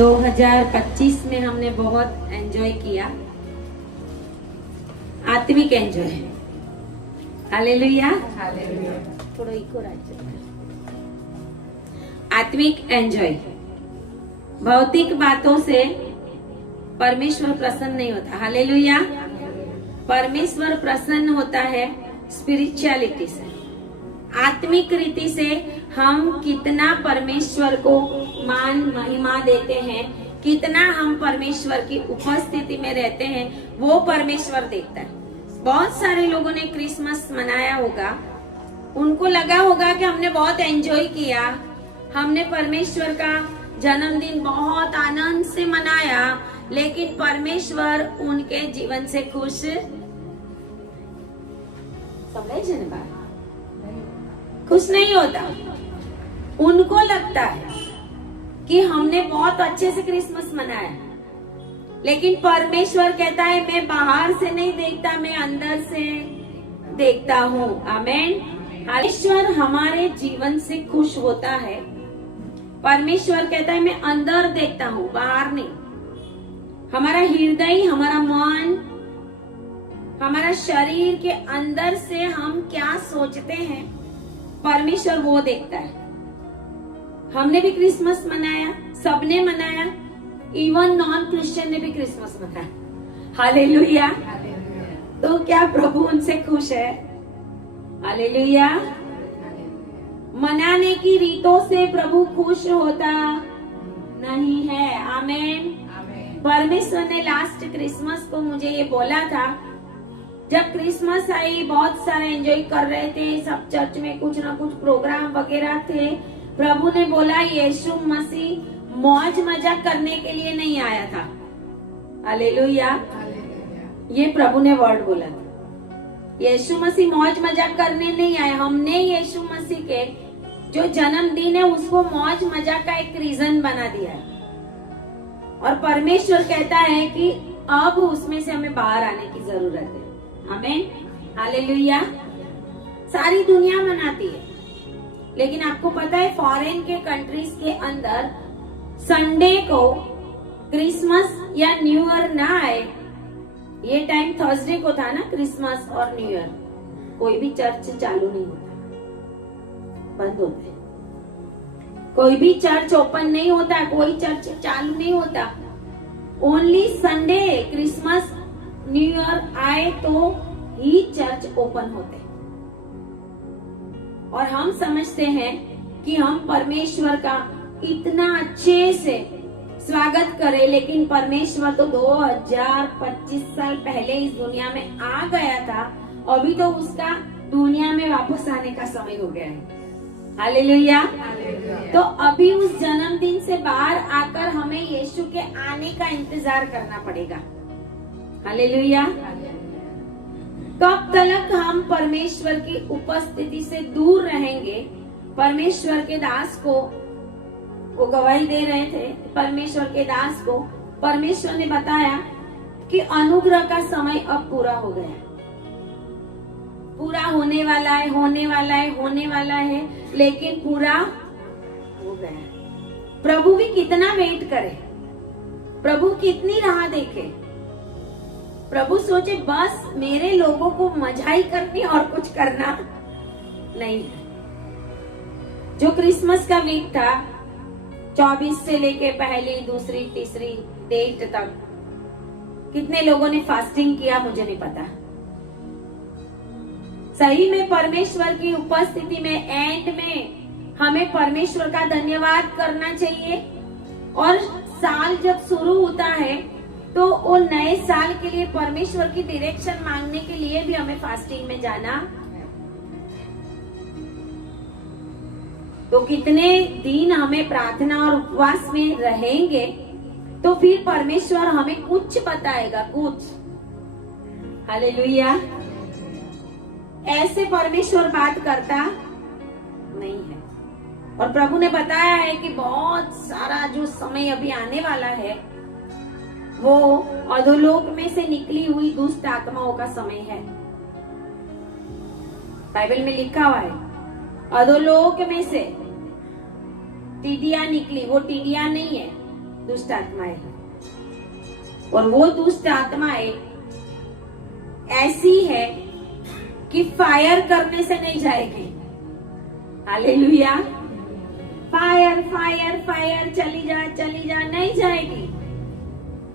2025 में हमने बहुत एंजॉय किया, आत्मिक एंजॉय। हालेलुया। थोड़ा इको राज्य आत्मिक एंजॉय। भौतिक बातों से परमेश्वर प्रसन्न नहीं होता। हालेलुया। परमेश्वर प्रसन्न होता है स्पिरिचुअलिटी से, आत्मिक रीति से। हम कितना परमेश्वर को मान महिमा देते हैं, कितना हम परमेश्वर की उपस्थिति में रहते हैं, वो परमेश्वर देखता है। बहुत सारे लोगों ने क्रिसमस मनाया होगा, उनको लगा होगा कि हमने बहुत एंजॉय किया, हमने परमेश्वर का जन्मदिन बहुत आनंद से मनाया, लेकिन परमेश्वर उनके जीवन से खुश खुश नहीं होता। उनको लगता है कि हमने बहुत अच्छे से क्रिसमस मनाया, लेकिन परमेश्वर कहता है मैं बाहर से नहीं देखता, मैं अंदर से देखता हूँ। आमेन। परमेश्वर हमारे जीवन से खुश होता है। परमेश्वर कहता है मैं अंदर देखता हूँ, बाहर नहीं। हमारा हृदय, हमारा मन, हमारा शरीर के अंदर से हम क्या सोचते हैं, परमेश्वर वो देखता है। हमने भी क्रिसमस मनाया, सबने मनाया, इवन नॉन क्रिश्चियन ने भी क्रिसमस मनाया। हालेलुया। तो क्या प्रभु उनसे खुश है? हालेलुया। मनाने की रीतों से प्रभु खुश होता नहीं है। आमेन। परमेश्वर ने लास्ट क्रिसमस को मुझे ये बोला था, जब क्रिसमस आई बहुत सारे एंजॉय कर रहे थे, सब चर्च में कुछ ना कुछ प्रोग्राम वगैरह थे। प्रभु ने बोला यीशु मसीह मौज मजाक करने के लिए नहीं आया था। हालेलुया। ये प्रभु ने वर्ड बोला था। यीशु मसीह मौज मजाक करने नहीं आया। हमने यीशु मसीह के जो जन्मदिन है उसको मौज मजाक का एक रीजन बना दिया है, और परमेश्वर कहता है कि अब उसमें से हमें बाहर आने की जरूरत है। आमेन। हालेलुया। सारी दुनिया मनाती है, लेकिन आपको पता है फॉरेन के कंट्रीज के अंदर संडे को क्रिसमस या न्यू ईयर ना आए, ये टाइम थर्सडे को था ना क्रिसमस और न्यू ईयर, कोई भी चर्च चालू नहीं होता, बंद होता है। कोई भी चर्च ओपन नहीं होता, कोई चर्च चालू नहीं होता। Only Sunday Christmas new year आए तो ही चर्च ओपन होते। और हम समझते हैं कि हम परमेश्वर का इतना अच्छे से स्वागत करें, लेकिन परमेश्वर तो 2025 साल पहले इस दुनिया में आ गया था, अभी तो उसका दुनिया में वापस आने का समय हो गया है। हालेलुया। तो अभी उस जन्मदिन से बाहर आकर हमें यीशु के आने का इंतजार करना पड़ेगा। हालेलुया। कब तक हम परमेश्वर की उपस्थिति से दूर रहेंगे? परमेश्वर के दास को वो गवाही दे रहे थे, परमेश्वर के दास को परमेश्वर ने बताया कि अनुग्रह का समय अब पूरा हो गया है, पूरा होने वाला है, होने वाला है, होने वाला है, लेकिन पूरा हो गया है। प्रभु भी कितना वेट करे, प्रभु कितनी राह देखे। प्रभु सोचे बस मेरे लोगों को मजा ही करनी और कुछ करना नहीं है। जो क्रिसमस का वीक था, 24 से लेके पहली, दूसरी, तीसरी डेट तक कितने लोगों ने फास्टिंग किया मुझे नहीं पता। सही में परमेश्वर की उपस्थिति में एंड में हमें परमेश्वर का धन्यवाद करना चाहिए। और साल जब शुरू होता है तो वो नए साल के लिए परमेश्वर की डायरेक्शन मांगने के लिए भी हमें फास्टिंग में जाना। तो कितने दिन हमें प्रार्थना और उपवास में रहेंगे तो फिर परमेश्वर हमें कुछ बताएगा, कुछ। हालेलुया। ऐसे परमेश्वर बात करता नहीं है। और प्रभु ने बताया है कि बहुत सारा जो समय अभी आने वाला है वो अधोलोक में से निकली हुई दुष्ट आत्माओं का समय है। बाइबल में लिखा हुआ है अधोलोक में से टिड्डियां निकली। वो टिड्डियां नहीं है, दुष्ट आत्माएं हैं, और वो दुष्ट आत्माएं ऐसी है कि फायर करने से नहीं जाएगी। हालेलुया। फायर फायर फायर चली जा नहीं जाएगी।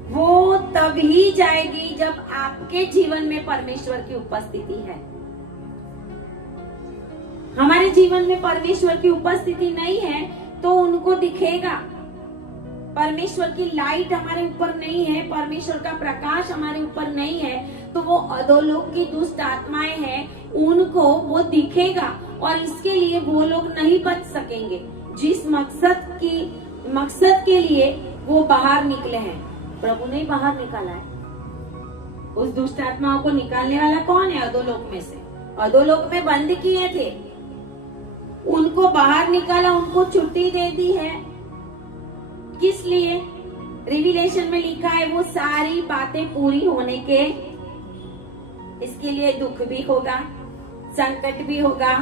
वो तभी जाएगी जब आपके जीवन में परमेश्वर की उपस्थिति है। हमारे जीवन में परमेश्वर की उपस्थिति नहीं है तो उनको दिखेगा। परमेश्वर की लाइट हमारे ऊपर नहीं है, परमेश्वर का प्रकाश हमारे ऊपर नहीं है, तो वो अधोलोक की दुष्ट आत्माएं हैं, उनको वो दिखेगा और इसके लिए वो लोग नहीं बच सकेंगे। जिस मकसद के लिए वो बाहर निकले हैं, प्रभु ने बाहर निकाला है। उस दुष्ट आत्माओं को निकालने वाला कौन है? अधोलोक में से। अधोलोक में बंद किए थे, उनको बाहर निकाला, उनको छुट्टी दे दी है। किस लिए? रिविलेशन में लिखा है वो सारी बातें पूरी होने के, इसके लिए दुख भी होगा, संकट भी होगा,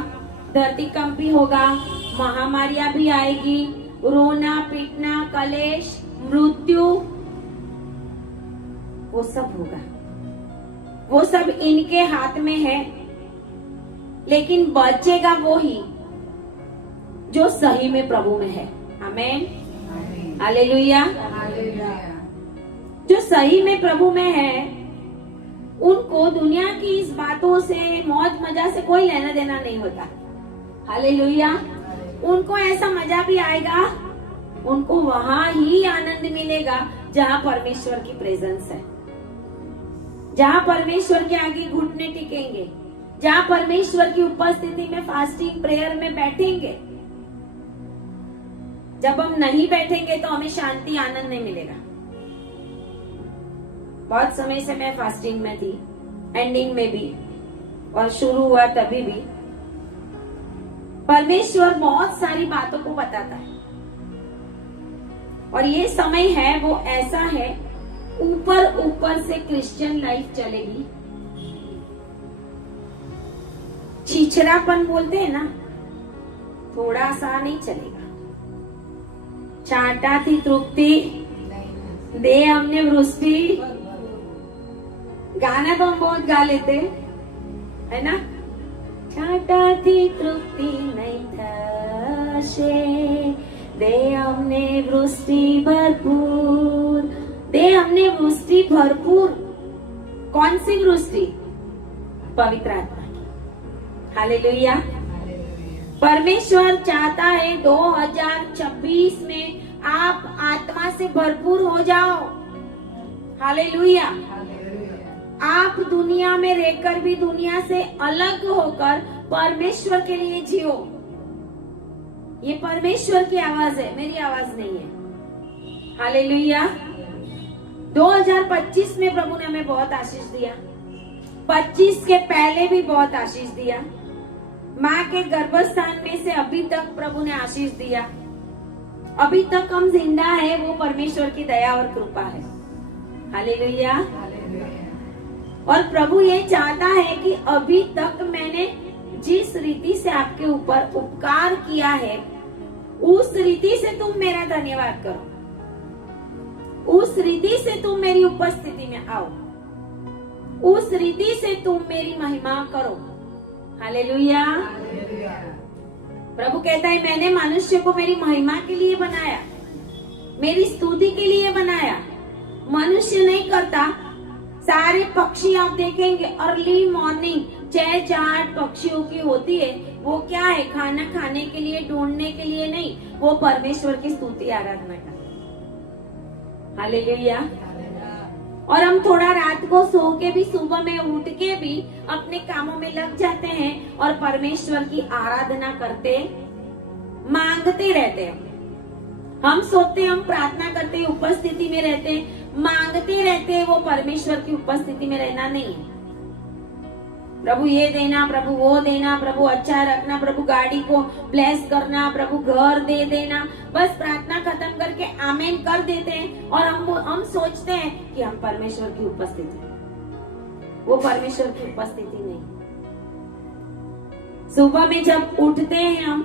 धरती कंप भी होगा, महामारियां भी आएगी, रोना पीटना, कलेश, मृत्यु, वो सब होगा। वो सब इनके हाथ में है, लेकिन बचेगा वो ही जो सही में प्रभु में है। आमेन, हालेलुया। जो सही में प्रभु में है, उनको दुनिया की इस बातों से, मौज मजा से कोई लेना देना नहीं होता। हालेलुया। उनको ऐसा मजा भी आएगा, उनको वहां ही आनंद मिलेगा जहां परमेश्वर की प्रेजेंस है, जहां परमेश्वर के आगे घुटने टिकेंगे, जहां परमेश्वर की उपस्थिति में फास्टिंग प्रेयर में बैठेंगे। जब हम नहीं बैठेंगे तो हमें शांति आनंद नहीं मिलेगा। बहुत समय से मैं फास्टिंग में थी, एंडिंग में भी, और शुरू हुआ तभी भी। परमेश्वर बहुत सारी बातों को बताता है, और ये समय है वो ऐसा है, ऊपर ऊपर से क्रिश्चियन लाइफ चलेगी। छिछरापन बोलते हैं ना, थोड़ा सा नहीं चलेगा। छाटा थी तृप्ति, दे हमने वृष्टि, गाना तो हम बहुत गा लेते है ना। छाटा थी तृप्ति नहीं थशे, दे हमने वृष्टि भरपूर, दे हमने वृष्टि भरपूर। कौन सी वृष्टि? पवित्र आत्मा की। हालेलुया। परमेश्वर चाहता है 2026 में आप आत्मा से भरपूर हो जाओ। हालेलुया। आप दुनिया में रहकर भी दुनिया से अलग होकर परमेश्वर के लिए जियो। ये परमेश्वर की आवाज है, मेरी आवाज नहीं है। हालेलुया। 2025 में प्रभु ने हमें बहुत आशीष दिया, 25 के पहले भी बहुत आशीष दिया। माँ के गर्भस्थान में से अभी तक प्रभु ने आशीष दिया। अभी तक हम जिंदा है, वो परमेश्वर की दया और कृपा है। हालेलुया। और प्रभु ये चाहता है कि अभी तक मैंने जिस रीति से आपके ऊपर उपकार किया है, उस रीति से तुम मेरा धन्यवाद करो, उस रीति से तुम मेरी उपस्थिति में आओ, उस रीति से तुम मेरी महिमा करो। हालेलुया। प्रभु कहता है मैंने मनुष्य को मेरी महिमा के लिए बनाया, मेरी स्तुति के लिए बनाया। मनुष्य नहीं करता। सारे पक्षी आप देखेंगे अर्ली मॉर्निंग चहचहाट पक्षियों की होती है, वो क्या है? खाना खाने के लिए, ढूंढने के लिए नहीं, वो परमेश्वर की स्तुति आराधना करते। हालेलुया। और हम थोड़ा रात को सो के भी सुबह में उठ के भी अपने कामों में लग जाते हैं और परमेश्वर की आराधना करते, मांगते रहते हैं। हम सोते, हम प्रार्थना करते, उपस्थिति में रहते, मांगते रहते, वो परमेश्वर की उपस्थिति में रहना नहीं है। प्रभु ये देना, प्रभु वो देना, प्रभु अच्छा रखना, प्रभु गाड़ी को ब्लेस करना, प्रभु घर दे देना, बस प्रार्थना खत्म करके आमीन कर देते हैं और हम सोचते हैं कि हम परमेश्वर की उपस्थिति। वो परमेश्वर की उपस्थिति नहीं। सुबह में जब उठते हैं हम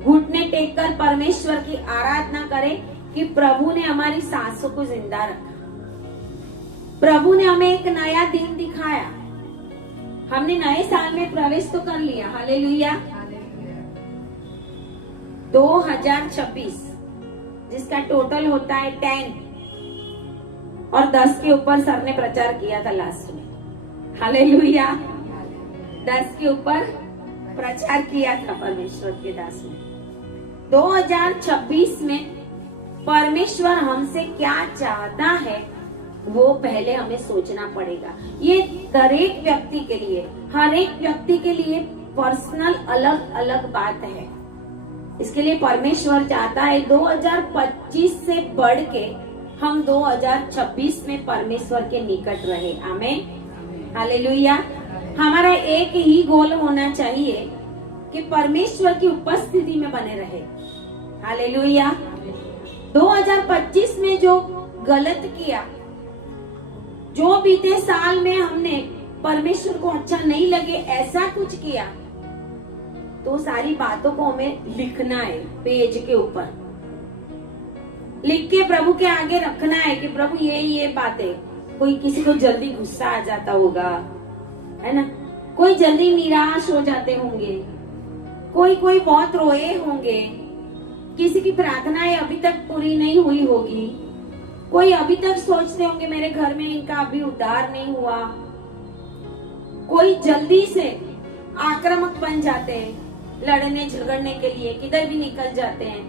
घुटने टेक कर परमेश्वर की आराधना करें कि प्रभु ने हमारी सांसों को जिंदा रखा, प्रभु ने हमें एक नया दिन दिखाया, हमने नए साल में प्रवेश तो कर लिया। हालेलुया। 2026 जिसका टोटल होता है 10 और 10 के ऊपर सर ने प्रचार किया था लास्ट में। हालेलुया। 10 के ऊपर प्रचार किया था परमेश्वर के दास ने। 2026 में परमेश्वर हमसे क्या चाहता है वो पहले हमें सोचना पड़ेगा। ये हर एक व्यक्ति के लिए, हर एक व्यक्ति के लिए पर्सनल अलग अलग बात है। इसके लिए परमेश्वर चाहता है 2025 से बढ़ के हम 2026 में परमेश्वर के निकट रहे। आमीन। हालेलुया। हमारा एक ही गोल होना चाहिए कि परमेश्वर की उपस्थिति में बने रहे। हालेलुया। 2025 में जो गलत किया, जो बीते साल में हमने परमेश्वर को अच्छा नहीं लगे ऐसा कुछ किया, तो सारी बातों को हमें लिखना है, पेज के ऊपर लिख के प्रभु के आगे रखना है कि प्रभु ये बातें। कोई किसी को जल्दी गुस्सा आ जाता होगा, है ना, कोई जल्दी निराश हो जाते होंगे, कोई बहुत रोए होंगे, किसी की प्रार्थनाएं अभी तक पूरी नहीं हुई होगी, कोई अभी तक सोचते होंगे मेरे घर में इनका अभी उद्धार नहीं हुआ, कोई जल्दी से आक्रामक बन जाते हैं, लड़ने झगड़ने के लिए किधर भी निकल जाते हैं,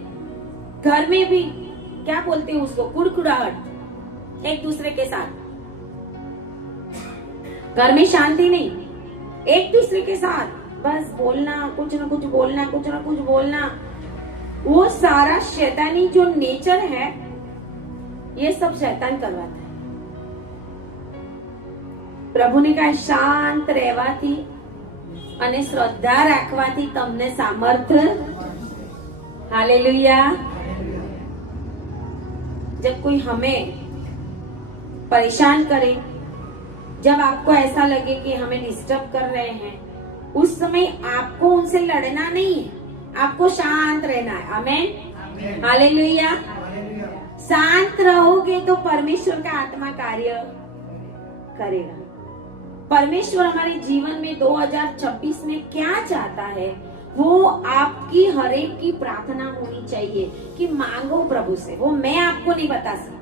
घर में भी क्या बोलते हैं उसको, कुड़कुड़ाहट एक दूसरे के साथ, घर में शांति नहीं, एक दूसरे के साथ बस बोलना, कुछ न कुछ बोलना, कुछ न कुछ बोलना। वो सारा शैतानी जो नेचर है, ये सब शैतान करवाता है। प्रभु ने कहा शांत રહેવાથી અને શ્રદ્ધા રાખવાથી તમને સામર્થ્ય। हालेलुया। जब कोई हमें परेशान करे, जब आपको ऐसा लगे कि हमें डिस्टर्ब कर रहे हैं, उस समय आपको उनसे लड़ना नहीं है, आपको शांत रहना है। आमीन। हालेलुया। शांत रहोगे तो परमेश्वर का आत्मा कार्य करेगा। परमेश्वर हमारे जीवन में 2026 में क्या चाहता है वो आपकी हर एक की प्रार्थना होनी चाहिए कि मांगो प्रभु से। वो मैं आपको नहीं बता सकती,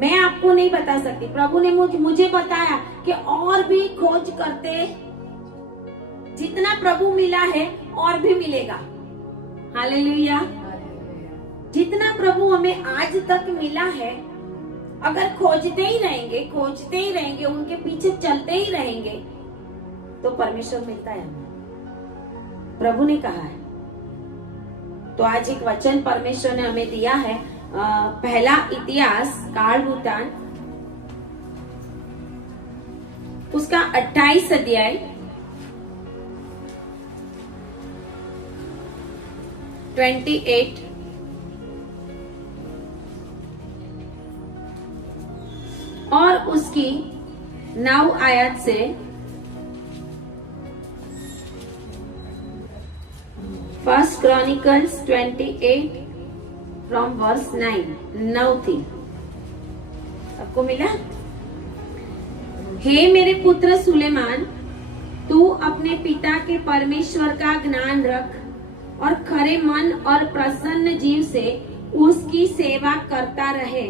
मैं आपको नहीं बता सकती। प्रभु ने मुझे बताया कि और भी खोज करते, जितना प्रभु मिला है और भी मिलेगा। हालेलुया। जितना प्रभु हमें आज तक मिला है, अगर खोजते ही रहेंगे, उनके पीछे चलते ही रहेंगे, तो परमेश्वर मिलता है हमें। प्रभु ने कहा है। तो आज एक वचन परमेश्वर ने हमें दिया है, पहला इतिहास काल वृत्तांत उसका 28 अध्याय 28 और उसकी 9 आयत से फर्स्ट क्रॉनिकल्स 28 फ्रॉम वर्स 9 थी। सबको मिला? हे मेरे पुत्र सुलेमान, तू अपने पिता के परमेश्वर का ज्ञान रख और खरे मन और प्रसन्न जीव से उसकी सेवा करता रहे,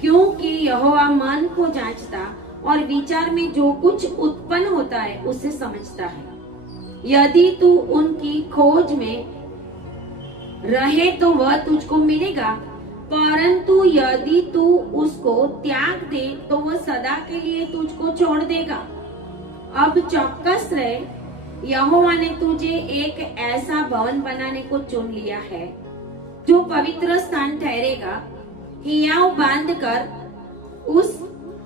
क्योंकि यहोवा मन को जांचता और विचार में जो कुछ उत्पन्न होता है उसे समझता है। यदि तू उनकी खोज में रहे तो वह तुझको मिलेगा, परंतु यदि तू उसको त्याग दे तो वह सदा के लिए तुझको छोड़ देगा। अब चौकस रहे, यहोवा ने तुझे एक ऐसा भवन बनाने को चुन लिया है जो पवित्र स्थान ठहरेगा। हियाव बांध कर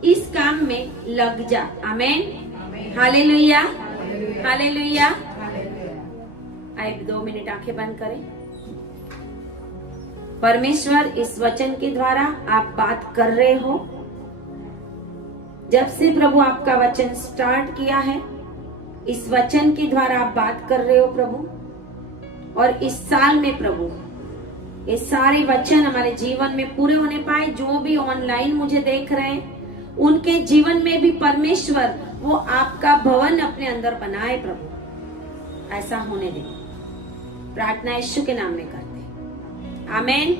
इस काम में लग जा। आमीन। हालेलुया। हालेलुया। आइए 2 मिनट आंखें बंद करें। परमेश्वर इस वचन के द्वारा आप बात कर रहे हो। जब से प्रभु आपका वचन स्टार्ट किया है, इस वचन के द्वारा आप बात कर रहे हो प्रभु। और इस साल में प्रभु ये सारे वचन हमारे जीवन में पूरे होने पाए। जो भी ऑनलाइन मुझे देख रहे हैं उनके जीवन में भी परमेश्वर वो आपका भवन अपने अंदर बनाए प्रभु, ऐसा होने दे। प्रार्थना यीशु के नाम में करते हैं। आमेन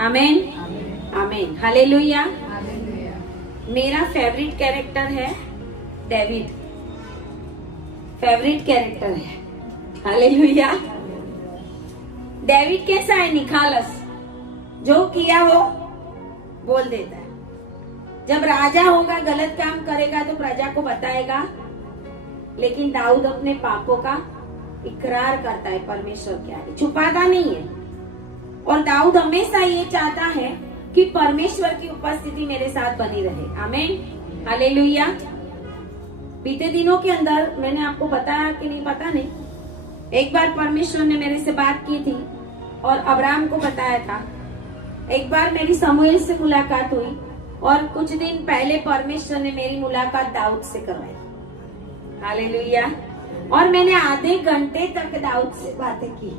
आमेन आमेन। हालेलुया। मेरा फेवरेट कैरेक्टर है डेविड, फेवरेट कैरेक्टर है। हालेलुया। डेविड कैसा है? निखालस, जो किया वो बोल देता है। जब राजा होगा गलत काम करेगा तो प्रजा को बताएगा, लेकिन दाऊद अपने पापों का इकरार करता है परमेश्वर के आगे, छुपाता नहीं है। और दाऊद हमेशा ये चाहता है कि परमेश्वर की उपस्थिति मेरे साथ बनी रहे। आमीन हालेलुया। बीते दिनों के अंदर मैंने आपको बताया कि नहीं पता नहीं, एक बार परमेश्वर ने मेरे से बात की थी और अब्राहम को बताया था। एक बार मेरी समूएल से मुलाकात हुई और कुछ दिन पहले परमेश्वर ने मेरी मुलाकात दाऊद से करवाई। हालेलुया। और मैंने आधे घंटे तक दाऊद से बातें की,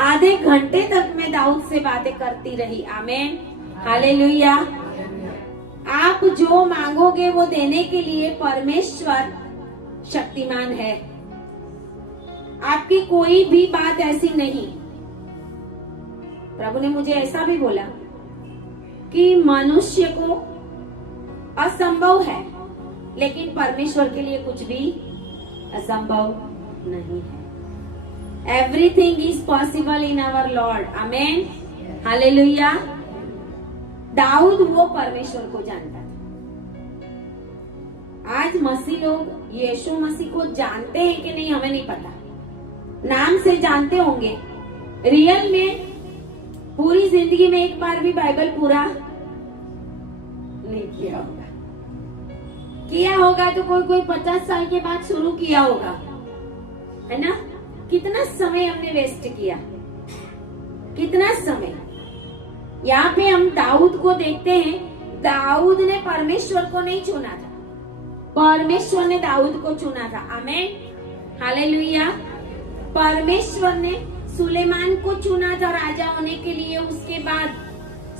आधे घंटे तक मैं दाऊद से बातें करती रही। आमीन हालेलुया। आप जो मांगोगे वो देने के लिए परमेश्वर शक्तिमान है। आपकी कोई भी बात ऐसी नहीं। प्रभु ने मुझे ऐसा भी बोला कि मनुष्य को असंभव है, लेकिन परमेश्वर के लिए कुछ भी असंभव नहीं है। Everything is possible in our Lord. Amen hallelujah. Daud वो परमेश्वर को जानता था। आज मसीह लोग यीशु मसीह को जानते हैं कि नहीं हमें नहीं पता, नाम से जानते होंगे, रियल में पूरी जिंदगी में एक बार भी बाइबल पूरा नहीं किया होगा। किया होगा तो कोई 50 साल के बाद शुरू किया होगा, है ना। कितना समय हमने वेस्ट किया, कितना समय। यहाँ पे हम दाऊद को देखते हैं, दाऊद ने परमेश्वर को नहीं चुना था, परमेश्वर ने दाऊद को चुना था। आमीन हालेलुया। परमेश्वर ने सुलेमान को चुना था राजा होने के लिए। उसके बाद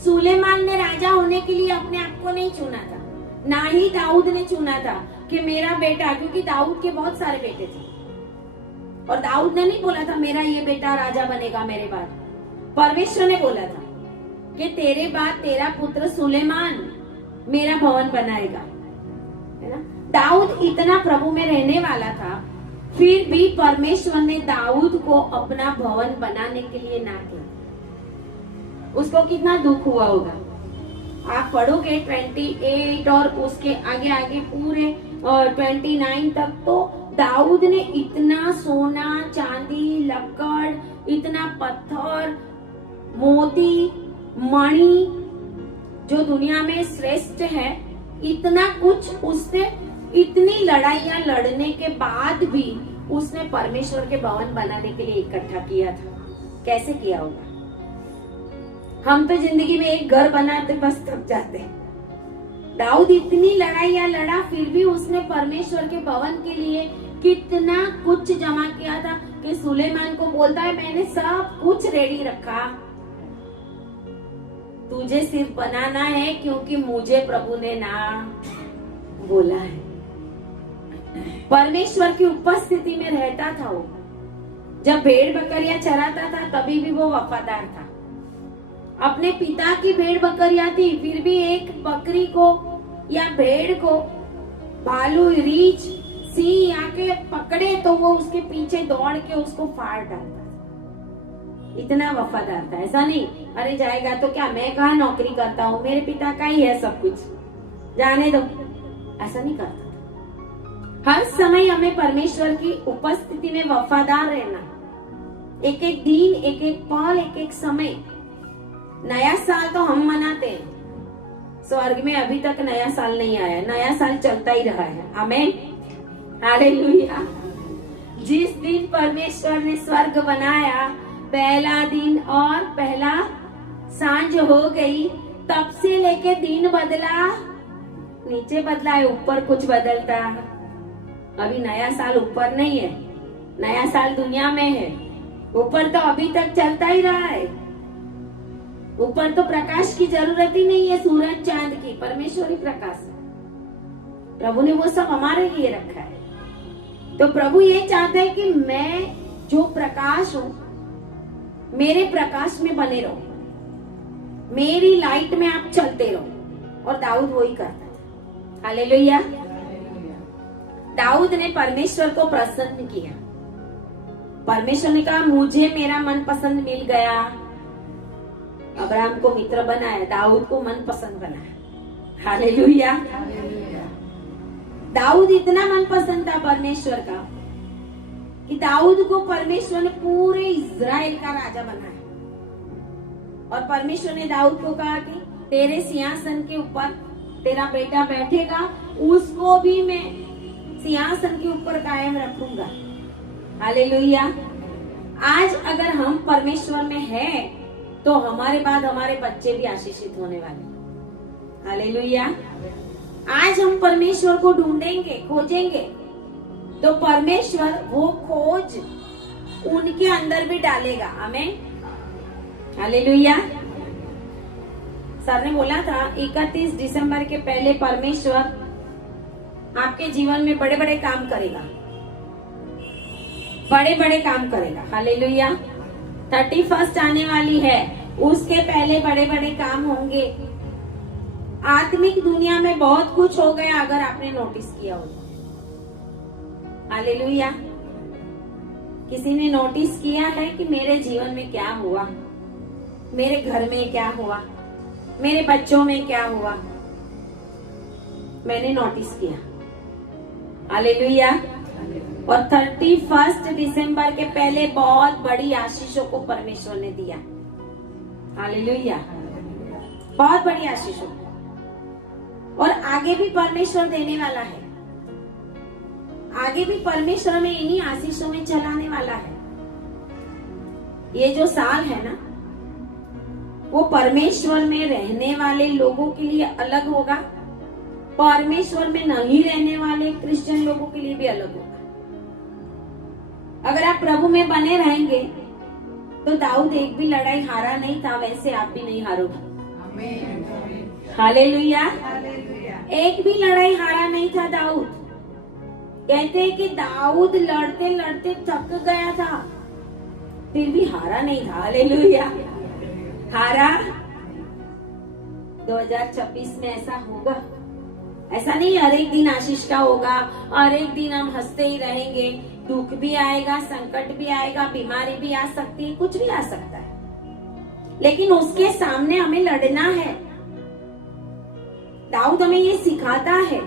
सुलेमान ने राजा होने के लिए अपने आप को नहीं चुना था, ना ही दाऊद ने चुना था कि मेरा बेटा, क्योंकि दाऊद के बहुत सारे बेटे थे और दाऊद ने नहीं बोला था मेरा ये बेटा राजा बनेगा मेरे बाद। परमेश्वर ने बोला था कि तेरे बाद तेरा पुत्र सुलेमान मेरा भवन बनाएगा, है ना। दाऊद इतना प्रभु में रहने वाला था, फिर भी परमेश्वर ने दाऊद को अपना भवन बनाने के लिए ना किया। उसको कितना दुख हुआ होगा। आप पढ़ोगे 28 और उसके आगे आगे पूरे 29 तक, तो दाऊद ने इतना सोना चांदी लक्कड़, इतना पत्थर मोती मणि जो दुनिया में श्रेष्ठ है, इतना कुछ उसने, इतनी लड़ाइयां लड़ने के बाद भी उसने परमेश्वर के भवन बनाने के लिए इकट्ठा किया था। कैसे किया होगा। हम तो जिंदगी में एक घर बनाते बस थक जाते हैं। दाऊद इतनी लड़ाइयां लड़ा, फिर भी उसने परमेश्वर के भवन के लिए कितना कुछ जमा किया था कि सुलेमान को बोलता है मैंने सब कुछ रेडी रखा, तुझे सिर्फ बनाना है क्योंकि मुझे प्रभु ने ना बोला है। परमेश्वर की उपस्थिति में रहता था वो। जब भेड़ बकरियां चराता था तभी भी वो वफादार था। अपने पिता की भेड़ बकरियां थी, फिर भी एक बकरी को या भेड़ को भालू रीछ सिंह आके पकड़े तो वो उसके पीछे दौड़ के उसको फाड़ डालता। इतना वफादार था। ऐसा नहीं अरे जाएगा तो क्या, मैं कहाँ नौकरी करता हूँ, मेरे पिता का ही है सब कुछ, जाने दो, ऐसा नहीं करता। हर समय हमें परमेश्वर की उपस्थिति में वफादार रहना। एक एक दिन, एक एक पल, एक एक समय। नया साल तो हम मनाते हैं, स्वर्ग में अभी तक नया साल नहीं आया, नया साल चलता ही रहा है। आमीन हालेलुया। जिस दिन परमेश्वर ने स्वर्ग बनाया, पहला दिन और पहला सांझ हो गई, तब से लेके दिन बदला, नीचे बदला है, ऊपर कुछ बदलता है। अभी नया साल ऊपर नहीं है, नया साल दुनिया में है। ऊपर तो अभी तक चलता ही रहा है। ऊपर तो प्रकाश की जरूरत ही नहीं है, सूरज चांद की, परमेश्वरी प्रकाश है। प्रभु ने वो सब हमारे लिए रखा है। तो प्रभु ये चाहता है कि मैं जो प्रकाश हूं, मेरे प्रकाश में बने रहो, मेरी लाइट में आप चलते रहो। और दाऊद वही करता था। हालेलुया। दाऊद ने परमेश्वर को प्रसन्न किया। परमेश्वर ने कहा मुझे मेरा मन पसंद मिल गया। अब्राहम को मित्र बनाया, दाऊद को मन पसंद बनाया। हालेलुया। दाऊद इतना मन पसंद था परमेश्वर का कि दाऊद को परमेश्वर ने पूरे इज़राइल का राजा बनाया। और परमेश्वर ने दाऊद को कहा कि तेरे सिंहासन के ऊपर तेरा बेटा बैठेगा, उसको भी मैं सिंहासन के ऊपर कायम रखूंगा। हालेलुया। आज अगर हम परमेश्वर में हैं, तो हमारे बाद हमारे बच्चे भी आशीषित होने वाले। हालेलुया। आज हम परमेश्वर को ढूंढेंगे, खोजेंगे, तो परमेश्वर वो खोज उनके अंदर भी डालेगा। आमीन। हालेलुया। सर ने बोला था 31 दिसंबर के पहले परमेश्वर आपके जीवन में बड़े बड़े काम करेगा, बड़े बड़े काम करेगा। हालेलुया। 31 आने वाली है, उसके पहले बड़े बड़े काम होंगे। आत्मिक दुनिया में बहुत कुछ हो गया अगर आपने नोटिस किया हो। हालेलुया। किसी ने नोटिस किया है कि मेरे जीवन में क्या हुआ, मेरे घर में क्या हुआ, मेरे बच्चों में क्या हुआ? मैंने नोटिस किया। हालेलुया। और 31 दिसंबर के पहले बहुत बड़ी आशीषों को परमेश्वर ने दिया। हालेलुया। बहुत बड़ी आशीषों, और आगे भी परमेश्वर देने वाला है। आगे भी परमेश्वर में इन्हीं आशीषों में चलाने वाला है। ये जो साल है ना, वो परमेश्वर में रहने वाले लोगों के लिए अलग होगा, परमेश्वर में नहीं रहने वाले क्रिश्चियन लोगों के लिए भी अलग होगा। अगर आप प्रभु में बने रहेंगे तो दाऊद एक भी लड़ाई हारा नहीं था, वैसे आप भी नहीं हारोगे। हालेलुया। एक भी लड़ाई हारा नहीं था दाऊद। कहते हैं कि दाऊद लड़ते लड़ते थक गया था, फिर भी हारा नहीं था। हालेलुया। हारा 2026 में ऐसा होगा। ऐसा नहीं हर एक दिन आशीष का होगा, हर एक दिन हम हंसते ही रहेंगे। दुख भी आएगा, संकट भी आएगा, बीमारी भी आ सकती है, कुछ भी आ सकता है, लेकिन उसके सामने हमें लड़ना है। दाऊद हमें ये सिखाता है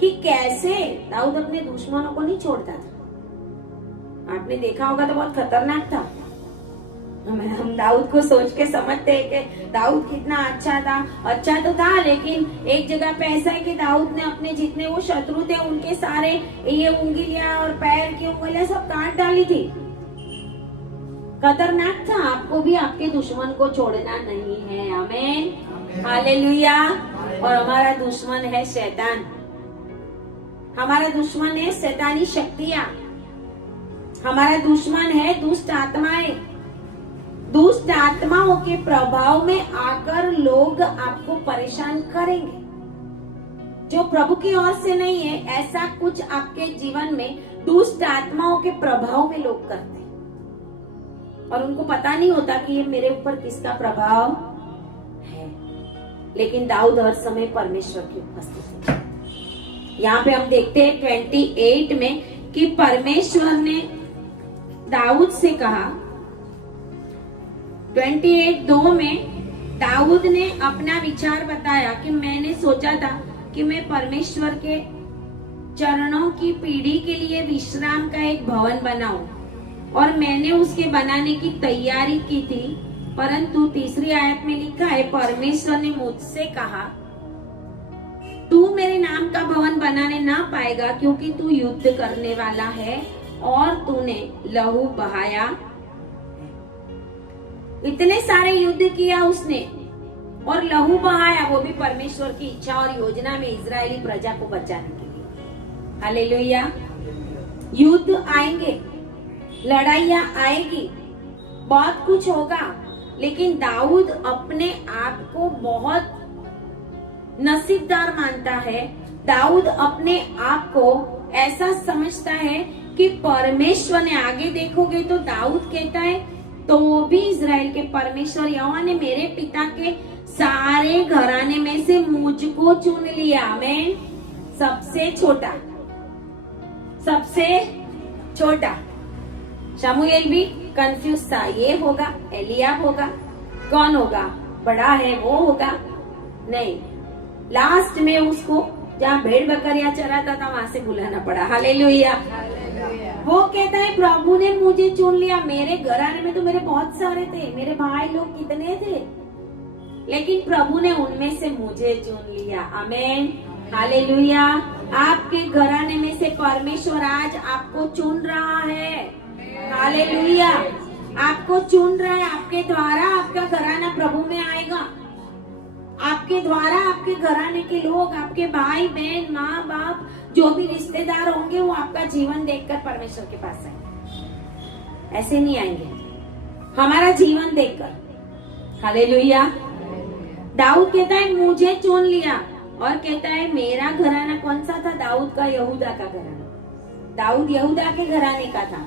कि कैसे दाऊद अपने दुश्मनों को नहीं छोड़ता था। आपने देखा होगा तो बहुत खतरनाक था। हम दाऊद को सोच के समझते हैं कि दाऊद कितना अच्छा था। अच्छा तो था, लेकिन एक जगह पे ऐसा है कि दाऊद ने अपने जितने वो शत्रु थे उनके सारे ये उंगलियां और पैर की उंगलियां सब काट डाली थी। खतरनाक था। आपको भी आपके दुश्मन को छोड़ना नहीं है। आमीन। हालेलुया। और हमारा दुश्मन है शैतान। हमारा दुश्मन है शैतानी शक्तियां। हमारा दुश्मन है दुष्ट आत्माएं। दुष्ट आत्माओं के प्रभाव में आकर लोग आपको परेशान करेंगे, जो प्रभु की ओर से नहीं है। ऐसा कुछ आपके जीवन में दुष्ट आत्माओं के प्रभाव में लोग करते हैं, और उनको पता नहीं होता कि ये मेरे ऊपर किसका प्रभाव है। लेकिन दाऊद हर समय परमेश्वर की उपस्थिति है। यहाँ पे हम देखते हैं 28 में कि परमेश्वर ने दाऊद से कहा, 28:2 में दाऊद ने अपना विचार बताया कि मैंने सोचा था कि मैं परमेश्वर के चरणों की पीढ़ी के लिए विश्राम का एक भवन बनाऊं, और मैंने उसके बनाने की तैयारी की थी। परंतु 3री आयत में लिखा है, परमेश्वर ने मुझसे कहा, तू मेरे नाम का भवन बनाने ना पाएगा, क्योंकि तू युद्ध करने वाला है और तूने लहू बहाया। इतने सारे युद्ध किया उसने और लहू बहाया, वो भी परमेश्वर की इच्छा और योजना में इजरायली प्रजा को बचाने के लिए। हालेलुया। युद्ध आएंगे, लड़ाइयाँ आएगी, बहुत कुछ होगा, लेकिन दाऊद अपने आप को बहुत नसीबदार मानता है। दाऊद अपने आप को ऐसा समझता है कि परमेश्वर ने, आगे देखोगे तो दाऊद कहता है, तो भी इज़राइल के परमेश्वर यहोवा ने मेरे पिता के सारे घराने में से मुझको चुन लिया। मैं सबसे छोटा, सबसे छोटा। शमूएल भी कंफ्यूज था, ये होगा, एलियाब होगा, कौन होगा, बड़ा है वो होगा, नहीं। लास्ट में उसको जहाँ भेड़ बकरियां चराता था वहां से बुलाना पड़ा। हालेलुया। वो कहता है प्रभु ने मुझे चुन लिया। मेरे घराने में तो मेरे बहुत सारे थे, मेरे भाई लोग कितने थे, लेकिन प्रभु ने उनमें से मुझे चुन लिया। आमीन, हालेलुया। आपके घराने में से परमेश्वर आज आपको चुन रहा है। हालेलुया। आपको चुन रहा है, आपके द्वारा आपका घराना प्रभु में आएगा। आपके द्वारा आपके घराने के लोग, आपके भाई बहन, माँ बाप, जो भी रिश्तेदार होंगे, वो आपका जीवन देखकर परमेश्वर के पास आएंगे। ऐसे नहीं आएंगे, हमारा जीवन देखकर। हालेलुया। दाऊद कहता है मुझे चुन लिया, और कहता है मेरा घराना कौन सा था? दाऊद का यहूदा का घराना। दाऊद यहूदा के घराने का था,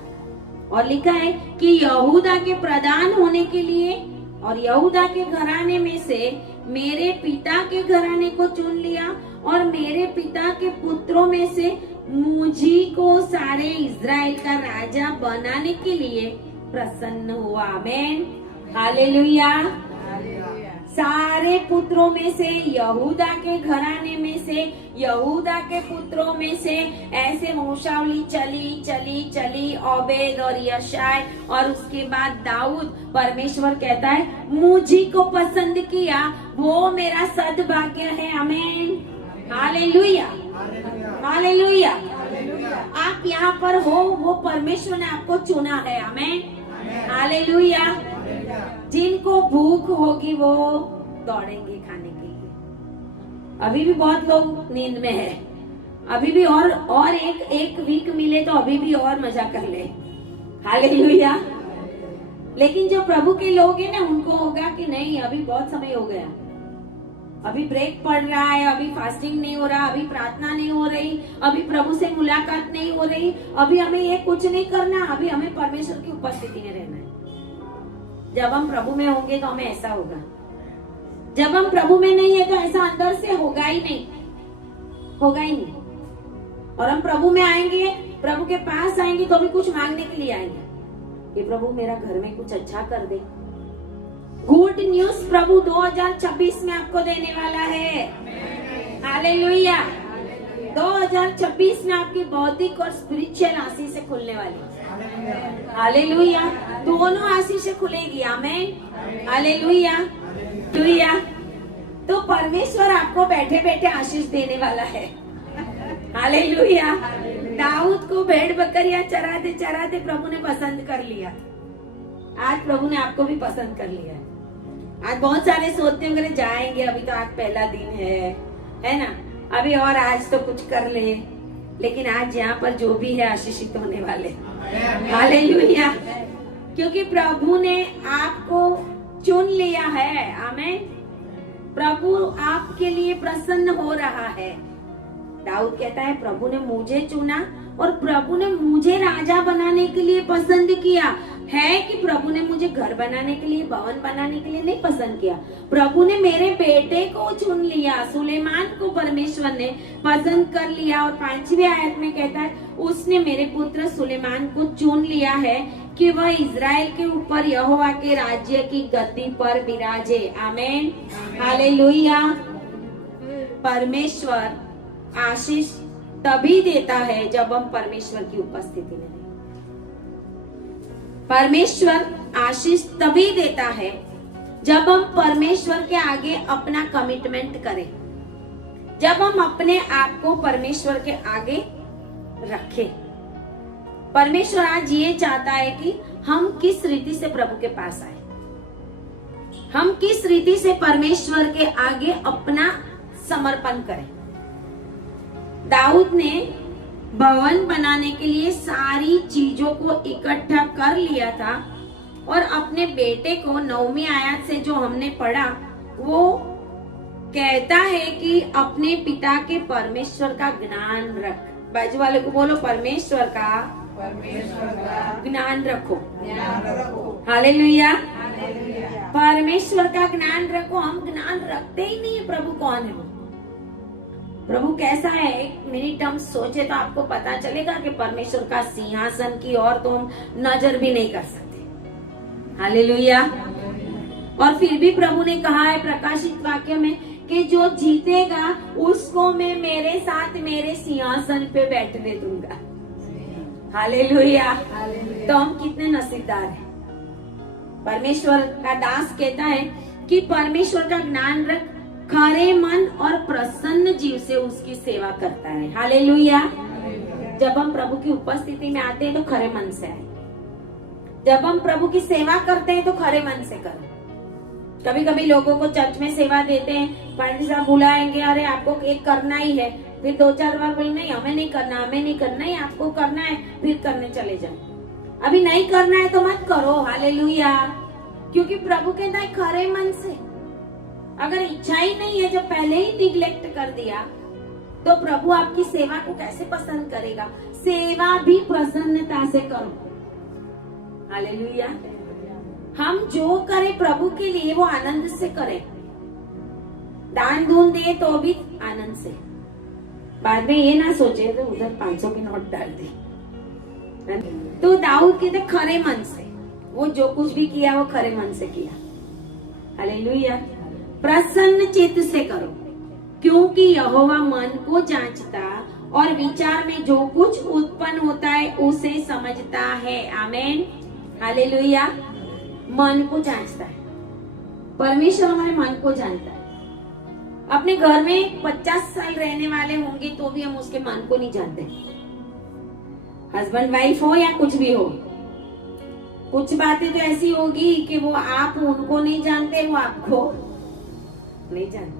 और लिखा है कि यहूदा के प्रधान होने के लिए और यहूदा के घराने में से मेरे पिता के घराने को चुन लिया, और मेरे पिता के पुत्रों में से मुझी को सारे इज़राइल का राजा बनाने के लिए प्रसन्न हुआ। आमीन, हालेलुया। सारे पुत्रों में से, यहूदा के घराने में से, यहूदा के पुत्रों में से ऐसे वंशावली चली चली चली, ओबेद और यशाय, और उसके बाद दाऊद। परमेश्वर कहता है मुझी को पसंद किया, वो मेरा सद्भाग्य है। आमीन, हालेलुया, हालेलुया। आप यहाँ पर हो, वो परमेश्वर ने आपको चुना है। आमीन, हालेलुया। जिनको भूख होगी वो दौड़ेंगे खाने के लिए। अभी भी बहुत लोग नींद में है, अभी भी और एक वीक मिले तो अभी भी और मजा कर ले। हालेलुया। लेकिन जो प्रभु के लोग हैं ना, उनको होगा कि नहीं, अभी बहुत समय हो गया, अभी ब्रेक पड़ रहा है, अभी फास्टिंग नहीं हो रहा, अभी प्रार्थना नहीं हो रही, अभी प्रभु से मुलाकात नहीं हो रही, अभी हमें ये कुछ नहीं करना, अभी हमें परमेश्वर की उपस्थिति में रहना है। जब हम प्रभु में होंगे तो हमें ऐसा होगा, जब हम प्रभु में नहीं है तो ऐसा अंदर से होगा ही नहीं, होगा ही नहीं। और हम प्रभु में आएंगे, प्रभु के पास आएंगे तो भी कुछ मांगने के लिए आएंगे कि प्रभु मेरा घर में कुछ अच्छा कर दे। गुड न्यूज प्रभु 2026 में आपको देने वाला है। हालेलुया। 2026 में आपकी बौद्धिक और स्पिरिचुअल आशीष खुलने वाली। हालेलुया। दोनों आशीष खुलेगी। आमीन, हालेलुया, हालेलुया। तो परमेश्वर आपको बैठे बैठे आशीष देने वाला है। हालेलुया। दाऊद को भेड़ बकरियां चराते चराते प्रभु ने पसंद कर लिया। आज प्रभु ने आपको भी पसंद कर लिया। आज बहुत सारे सोचते होंगे जाएंगे, अभी तो आज पहला दिन है ना, अभी और आज तो कुछ कर ले, लेकिन आज यहाँ पर जो भी है आशीषित होने वाले। हालेलुया। क्योंकि प्रभु ने आपको चुन लिया है। आमीन। प्रभु आपके लिए प्रसन्न हो रहा है। दाऊद कहता है प्रभु ने मुझे चुना और प्रभु ने मुझे राजा बनाने के लिए पसंद किया। है कि प्रभु ने मुझे घर बनाने के लिए, भवन बनाने के लिए नहीं पसंद किया। प्रभु ने मेरे बेटे को चुन लिया। सुलेमान को परमेश्वर ने पसंद कर लिया। और 5वीं आयत में कहता है उसने मेरे पुत्र सुलेमान को चुन लिया है कि वह इज़राइल के ऊपर यहोवा के राज्य की गद्दी पर विराजे। आमीन, हालेलुया। परमेश्वर आशीष तभी देता है जब हम परमेश्वर की उपस्थिति में। परमेश्वर आशीष तभी देता है जब हम परमेश्वर के आगे अपना कमिटमेंट करें, जब हम अपने आप को परमेश्वर के आगे रखें। परमेश्वर आज ये चाहता है कि हम किस रीति से प्रभु के पास आए, हम किस रीति से परमेश्वर के आगे अपना समर्पण करें। दाऊद ने भवन बनाने के लिए सारी चीजों को इकट्ठा कर लिया था और अपने बेटे को 9वीं आयत से जो हमने पढ़ा वो कहता है कि अपने पिता के परमेश्वर का ज्ञान रख। बाजू वाले को बोलो परमेश्वर का ज्ञान रखो। हालेलुया। परमेश्वर का ज्ञान रखो। हम ज्ञान रखते ही नहीं है प्रभु कौन है। प्रभु कैसा है, 1 मिनट हम सोचे तो आपको पता चलेगा कि परमेश्वर का सिंहासन की ओर तो हम नजर भी नहीं कर सकते। हालेलुया। और फिर भी प्रभु ने कहा है प्रकाशित वाक्य में कि जो जीतेगा उसको मैं मेरे साथ मेरे सिंहासन पे बैठने दूंगा। हालेलुया। तो हम कितने नसीबदार हैं। परमेश्वर का दास कहता है कि परमेश्वर का ज्ञान रख, खरे मन और प्रसन्न जीव से उसकी सेवा करता है। हालेलुया। जब हम प्रभु की उपस्थिति में आते हैं तो खरे मन से आए। जब हम प्रभु की सेवा करते हैं तो खरे मन से करें। कभी कभी लोगों को चर्च में सेवा देते हैं, पांडी साहब बुलाएंगे, अरे आपको एक करना ही है, फिर 2-4 बार बोले नहीं हमें नहीं करना, हमें नहीं करना है, आपको करना है, फिर करने चले जाओ। अभी नहीं करना है तो मत करो। हालेलुया। क्योंकि प्रभु कहता है खरे मन से। अगर इच्छा ही नहीं है, जो पहले ही निग्लेक्ट कर दिया, तो प्रभु आपकी सेवा को कैसे पसंद करेगा। सेवा भी प्रसन्नता से करो। हालेलुया। हम जो करें प्रभु के लिए वो आनंद से करें। दान दून दे तो भी आनंद से। बाद में ये ना सोचे तो उधर 500 की नोट डाल दी। तो दाऊद कहते खरे मन से, वो जो कुछ भी किया वो खरे मन से किया। हालेलुया। प्रसन्न चित्त से करो, क्योंकि यहोवा मन को जांचता और विचार में जो कुछ उत्पन्न होता है उसे समझता है। आमेन। हालेलुया। मन को जांचता है। परमेश्वर हमारे मन को जानता है। अपने घर में 50 साल रहने वाले होंगे तो भी हम उसके मन को नहीं जानते। हस्बैंड वाइफ हो या कुछ भी हो, कुछ बातें तो ऐसी होगी कि वो आप उनको नहीं जानते, वो आपको नहीं जानते।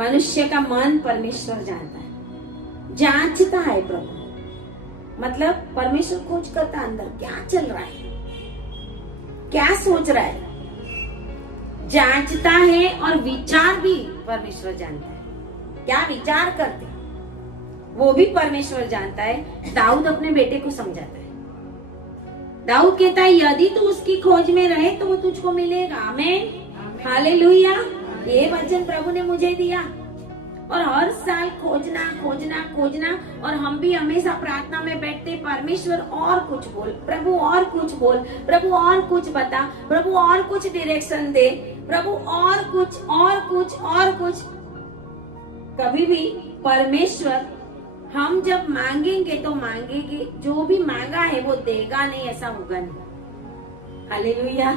मनुष्य का मन परमेश्वर जानता है, जांचता है प्रभु। मतलब परमेश्वर खोज करता अंदर क्या चल रहा है, क्या सोच रहा है, जांचता है। और विचार भी परमेश्वर जानता है, क्या विचार करते वो भी परमेश्वर जानता है। दाऊद अपने बेटे को समझाता है। दाऊद कहता है यदि तू उसकी खोज में रहे तो वो तुझको मिलेगा। आमीन। हालेलुया। ये वचन प्रभु ने मुझे दिया। और हर साल खोजना खोजना खोजना। और हम भी हमेशा प्रार्थना में बैठते, परमेश्वर और कुछ बोल, प्रभु और कुछ बोल, प्रभु और कुछ बता, प्रभु और कुछ डायरेक्शन दे, प्रभु और कुछ और कुछ और कुछ। कभी भी परमेश्वर हम जब मांगेंगे तो मांगेंगे, जो भी मांगा है वो देगा नहीं, ऐसा होगा नहीं। हालेलुया।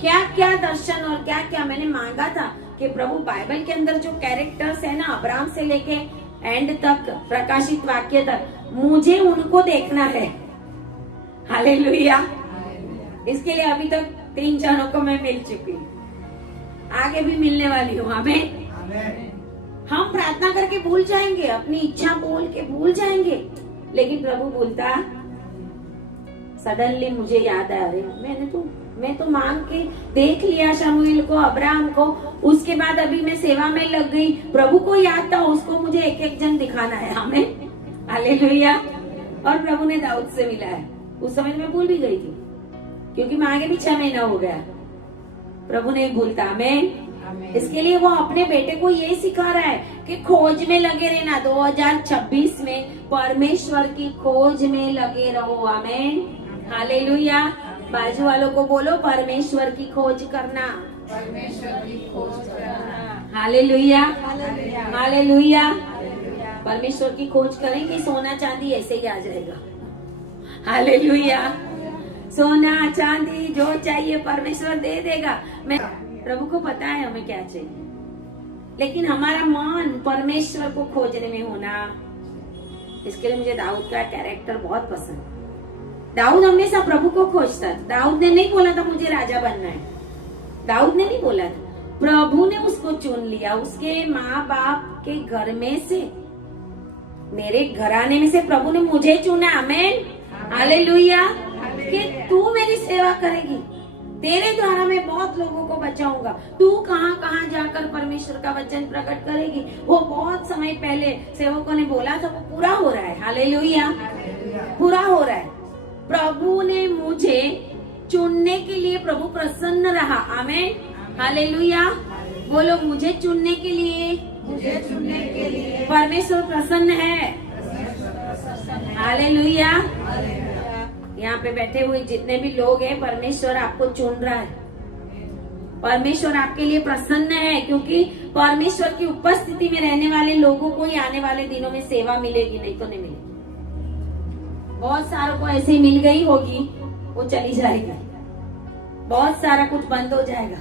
क्या क्या दर्शन और क्या क्या मैंने मांगा था कि प्रभु बाइबल के अंदर जो कैरेक्टर्स है ना, अब्राहम से लेके एंड तक, प्रकाशित वाक्य तक, मुझे उनको देखना है। हालेलुया। इसके लिए अभी तक 3 जनों को मैं मिल चुकी हूँ, आगे भी मिलने वाली हूँ। आमीन। हम प्रार्थना करके भूल जाएंगे, अपनी इच्छा बोल के भूल जाएंगे, लेकिन प्रभु बोलता सडनली मुझे याद आया, अरे मैं तो मांग के देख लिया शमूएल को, अब्राहम को, उसके बाद अभी मैं सेवा में लग गई। प्रभु को याद था, उसको मुझे एक एक जन दिखाना है। हमें हालेलुया। और प्रभु ने दाऊद से मिला है। उस समय मैं भूल भी गई थी, क्योंकि मांगे भी 6 महीना हो गया। प्रभु ने भूलता। आमीन। इसके लिए वो अपने बेटे को ये सिखा रहा है कि खोज में लगे रहना। 2026 में परमेश्वर की खोज में लगे रहो। आमीन। हालेलुया। बाजू वालों को बोलो परमेश्वर की खोज करना, परमेश्वर की खोज करना। हालेलुया। हालेलुया। परमेश्वर की खोज करेंगे, सोना चांदी ऐसे ही आ जाएगा। हालेलुया। सोना चांदी जो चाहिए परमेश्वर दे देगा। मैं प्रभु को पता है हमें क्या चाहिए, लेकिन हमारा मन परमेश्वर को खोजने में होना। इसके लिए मुझे दाऊद का कैरेक्टर बहुत पसंद है। दाऊद हमेशा प्रभु को खोजता था। दाऊद ने नहीं बोला था मुझे राजा बनना है, दाऊद ने नहीं बोला था, प्रभु ने उसको चुन लिया। उसके माँ बाप के घर में से मेरे घराने में से प्रभु ने मुझे चुना, आमेन, हालेलुया, कि तू मेरी सेवा करेगी, तेरे द्वारा मैं बहुत लोगों को बचाऊंगा, तू कहां कहां जाकर परमेश्वर का वचन प्रकट करेगी। वो बहुत समय पहले सेवकों ने बोला था, वो पूरा हो रहा है, हालेलुया, पूरा हो रहा है। प्रभु ने मुझे चुनने के लिए प्रभु प्रसन्न रहा, आमेन, हालेलुया। बोलो, मुझे चुनने के लिए परमेश्वर प्रसन्न है, हालेलुया। यहाँ पे बैठे हुए जितने भी लोग हैं, परमेश्वर आपको चुन रहा है, परमेश्वर आपके लिए प्रसन्न है, क्योंकि परमेश्वर की उपस्थिति में रहने वाले लोगों को ही आने वाले दिनों में सेवा मिलेगी, नहीं तो नहीं मिलेगी। बहुत सारों को ऐसे ही मिल गई होगी, वो चली जाएगी, बहुत सारा कुछ बंद हो जाएगा।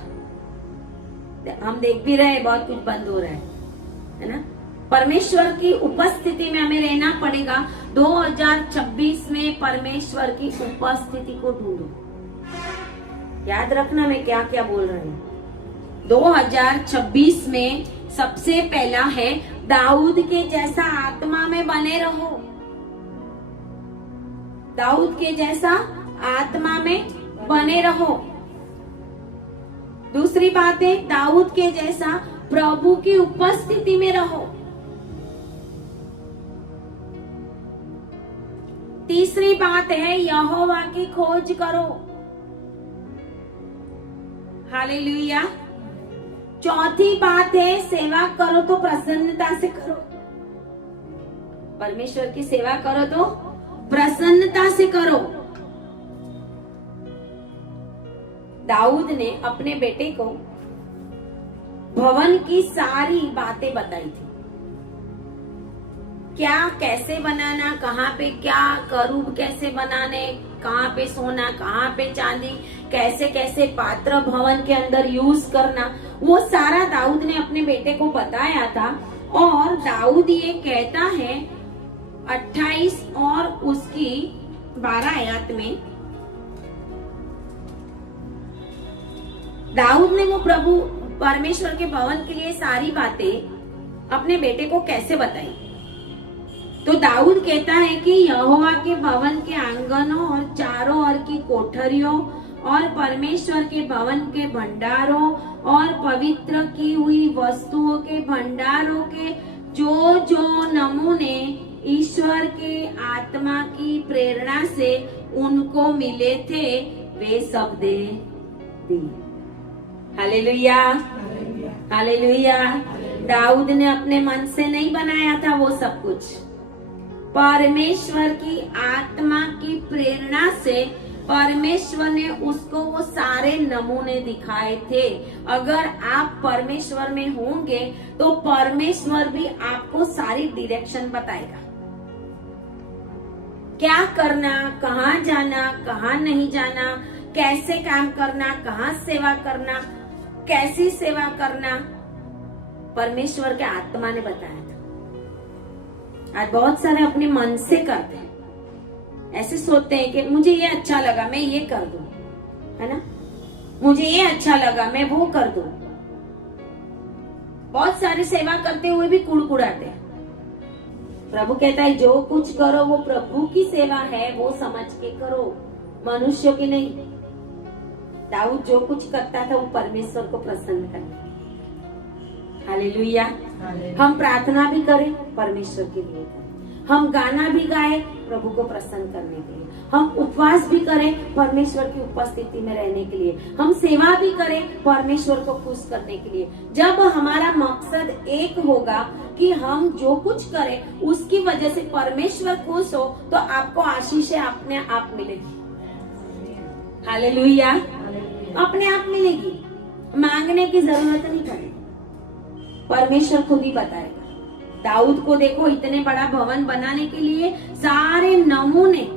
हम देख भी रहे हैं, बहुत कुछ बंद हो रहा है ना। परमेश्वर की उपस्थिति में हमें रहना पड़ेगा। 2026 में परमेश्वर की उपस्थिति को ढूंढो। याद रखना मैं क्या क्या बोल रही हूँ। 2026 में सबसे पहला है, दाऊद के जैसा आत्मा में बने रहो। दाऊद के जैसा आत्मा में बने रहो। दूसरी बात है, दाऊद के जैसा प्रभु की उपस्थिति में रहो। तीसरी बात है, यहोवा की खोज करो, हालेलुया। चौथी बात है, सेवा करो तो प्रसन्नता से करो। परमेश्वर की सेवा करो तो प्रसन्नता से करो। दाऊद ने अपने बेटे को भवन की सारी बातें बताई थी, क्या कैसे बनाना, कहाँ पे क्या करूब कैसे बनाने, कहाँ पे सोना, कहाँ पे चांदी, कैसे कैसे पात्र भवन के अंदर यूज करना, वो सारा दाऊद ने अपने बेटे को बताया था। और दाऊद ये कहता है 28 और उसकी 12 आयत में, दाऊद ने वो प्रभु परमेश्वर के भवन के लिए सारी बातें अपने बेटे को कैसे बताई। तो दाऊद कहता है कि यहोवा के भवन के आंगनों और चारों ओर की कोठरियों और परमेश्वर के भवन के भंडारों और पवित्र की हुई वस्तुओं के भंडारों के जो जो नमूने ईश्वर के आत्मा की प्रेरणा से उनको मिले थे, वे सब दे दिए। Hallelujah, hallelujah. दाऊद ने अपने मन से नहीं बनाया था वो सब कुछ, परमेश्वर की आत्मा की प्रेरणा से परमेश्वर ने उसको वो सारे नमूने दिखाए थे। अगर आप परमेश्वर में होंगे तो परमेश्वर भी आपको सारी डायरेक्शन बताएगा, क्या करना, कहाँ जाना, कहाँ नहीं जाना, कैसे काम करना, कहाँ सेवा करना, कैसी सेवा करना, परमेश्वर के आत्मा ने बताया था। आज बहुत सारे अपने मन से करते हैं, ऐसे सोचते हैं कि मुझे ये अच्छा लगा मैं ये कर दूं, है ना, मुझे ये अच्छा लगा मैं वो कर दूं। बहुत सारी सेवा करते हुए भी कुड़कुड़ाते हैं। प्रभु कहता है जो कुछ करो वो प्रभु की सेवा है, वो समझ के करो, मनुष्य की नहीं। दाऊद जो कुछ करता था वो परमेश्वर को प्रसन्न करता। हालेलुया। हम प्रार्थना भी करें परमेश्वर के लिए करें, हम गाना भी गाए प्रभु को प्रसन्न करने के लिए, हम उपवास भी करें परमेश्वर की उपस्थिति में रहने के लिए, हम सेवा भी करें परमेश्वर को खुश करने के लिए। जब हमारा मकसद एक होगा कि हम जो कुछ करें उसकी वजह से परमेश्वर खुश हो, तो आपको आशीषें अपने आप मिलेगी। हालेलुया, अपने आप मिलेगी, मांगने की जरूरत नहीं पड़ेगी, परमेश्वर खुद ही बताएगा। दाऊद को देखो, इतने बड़ा भवन बनाने के लिए सारे नमूने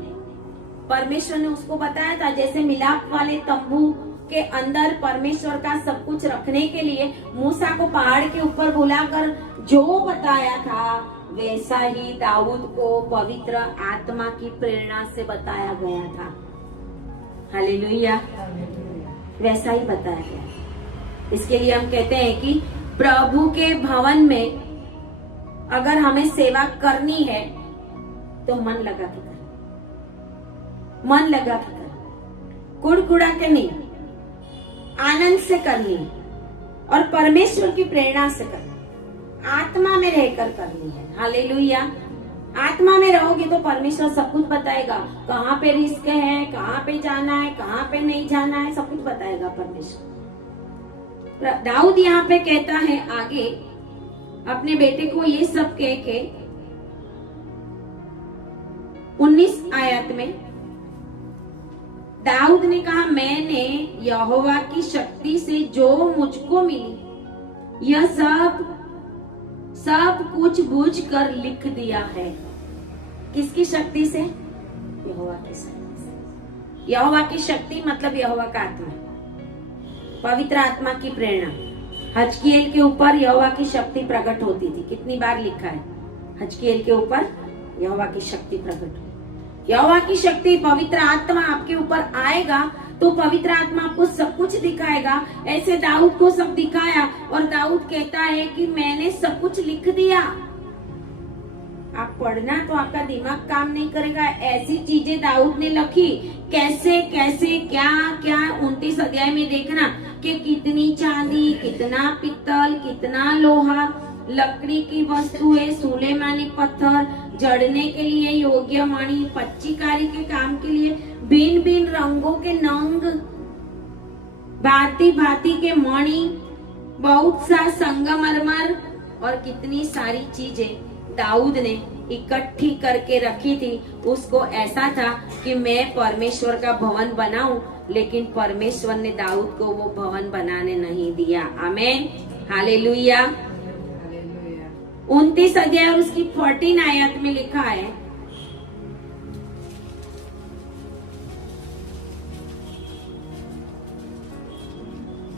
परमेश्वर ने उसको बताया था। जैसे मिलाप वाले तंबू के अंदर परमेश्वर का सब कुछ रखने के लिए मूसा को पहाड़ के ऊपर बुलाकर जो बताया था, वैसा ही दाऊद को पवित्र आत्मा की प्रेरणा से बताया गया था। हालेलुया, वैसा ही बताया गया। इसके लिए हम कहते हैं कि प्रभु के भवन में अगर हमें सेवा करनी है तो मन लगा के करें, मन लगा के करें, कुड़कुड़ा के नहीं, आनंद से करनी और परमेश्वर की प्रेरणा से करनी, आत्मा में रहकर करनी है। हालेलुया। आत्मा में रहोगे तो परमेश्वर सब कुछ बताएगा, कहाँ पे रिस्क है, कहाँ पे जाना है, कहाँ पे नहीं जाना है, सब कुछ बताएगा परमेश्वर। दाऊद यहाँ पे कहता है आगे अपने बेटे को ये सब कह के 19 आयत में दाऊद ने कहा, मैंने यहोवा की शक्ति से जो मुझको मिली यह सब कुछ बूझ कर लिख दिया है। किसकी शक्ति से? यहोवा की शक्ति से। यहोवा की शक्ति मतलब यहोवा का आत्मा, पवित्र आत्मा की प्रेरणा। हजकियेल के ऊपर यहोवा की शक्ति प्रकट होती थी। कितनी बार लिखा है हजकियेल के ऊपर यहोवा की शक्ति प्रकट हुई। यहोवा की शक्ति, पवित्र आत्मा आपके ऊपर आएगा तो पवित्र आत्मा आपको सब कुछ दिखाएगा। ऐसे दाऊद को सब दिखाया और दाऊद कहता है कि मैंने सब कुछ लिख दिया। आप पढ़ना तो आपका दिमाग काम नहीं करेगा। ऐसी चीजें दाऊद ने लिखी, कैसे कैसे क्या क्या। 29 अध्याय में देखना कि कितनी चांदी, कितना पित्तल, कितना लोहा, लकड़ी की वस्तुएं, सुलेमानी पत्थर, जड़ने के लिए योग्य मणि, पच्चीकारी के काम के लिए भिन्न भिन्न रंगों के नंग, भांति भांति के मणि, बहुत सा संगमरमर और कितनी सारी चीजें दाऊद ने इकट्ठी करके रखी थी। उसको ऐसा था कि मैं परमेश्वर का भवन बनाऊं, लेकिन परमेश्वर ने दाऊद को वो भवन बनाने नहीं दिया। आमेन, हालेलुया। 29 अध्याय और उसकी 14 आयत में लिखा है,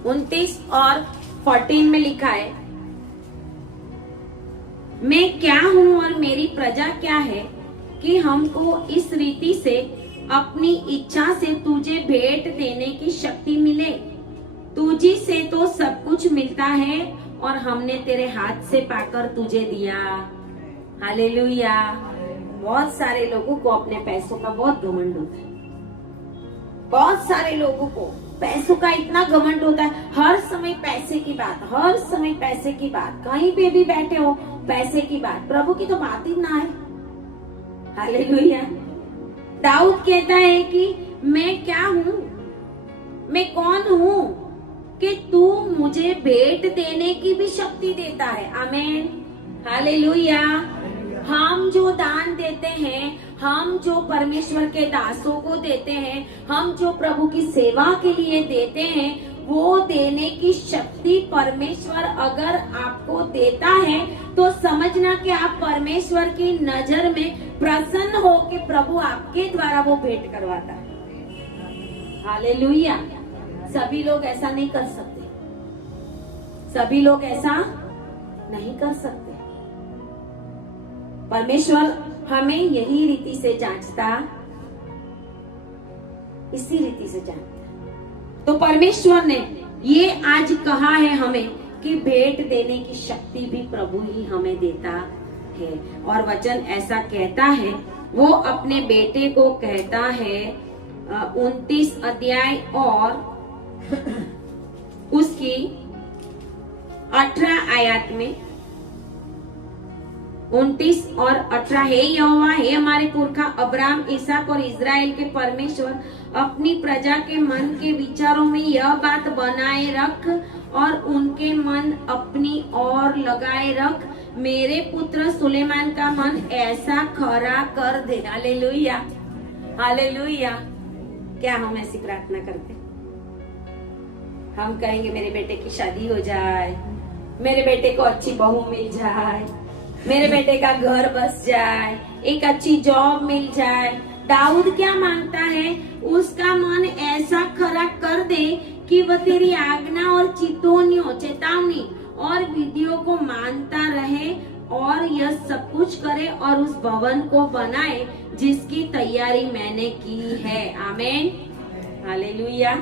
उनतीस और 14 में लिखा है, मैं क्या हूँ और मेरी प्रजा क्या है कि हमको इस रीति से अपनी इच्छा से तुझे भेंट देने की शक्ति मिले। तुझी से तो सब कुछ मिलता है और हमने तेरे हाथ से पाकर तुझे दिया। हालेलुया। बहुत सारे लोगों को अपने पैसों का बहुत घमंड होता है। बहुत सारे लोगों को पैसों का इतना घमंड होता है, हर समय पैसे की बात, हर समय पैसे की बात, कहीं पे भी बैठे हो पैसे की बात। प्रभु की तो बात ही ना है। हालेलुया। दाऊद कहता है कि मैं क्या हूँ, मैं कौन हूँ कि तू मुझे भेंट देने की भी शक्ति देता है। आमेन, हालेलुया। हम जो दान देते हैं, हम जो परमेश्वर के दासों को देते हैं, हम जो प्रभु की सेवा के लिए देते हैं, वो देने की शक्ति परमेश्वर अगर आपको देता है तो समझना कि आप परमेश्वर की नजर में प्रसन्न हो कि प्रभु आपके द्वारा वो भेंट करवाता है। हालेलुया। सभी लोग ऐसा नहीं कर सकते, सभी लोग ऐसा नहीं कर सकते। परमेश्वर हमें यही रीति से जांचता, इसी रीति से जांचता। तो परमेश्वर ने ये आज कहा है हमें कि भेंट देने की शक्ति भी प्रभु ही हमें देता है। और वचन ऐसा कहता है, वो अपने बेटे को कहता है 29 अध्याय और उसकी 18 आयत में, 29 और 18, हे यहोवा, हे हमारे पुरखा अब्राहम, इसहाक और इजराइल के परमेश्वर, अपनी प्रजा के मन के विचारों में यह बात बनाए रख और उनके मन अपनी ओर लगाए रख। मेरे पुत्र सुलेमान का मन ऐसा खरा कर दे। Hallelujah, hallelujah. क्या हम ऐसी प्रार्थना करते? हम कहेंगे मेरे बेटे की शादी हो जाए, मेरे बेटे को अच्छी बहू मिल जाए, मेरे बेटे का घर बस जाए, एक अच्छी जॉब मिल जाए। दाऊद क्या मांगता है? उसका मन ऐसा खरा कर दे कि वह तेरी आज्ञा और चेतावनी और विधियों को मानता रहे और यह सब कुछ करे और उस भवन को बनाए जिसकी तैयारी मैंने की है। आमेन, हालेलुया।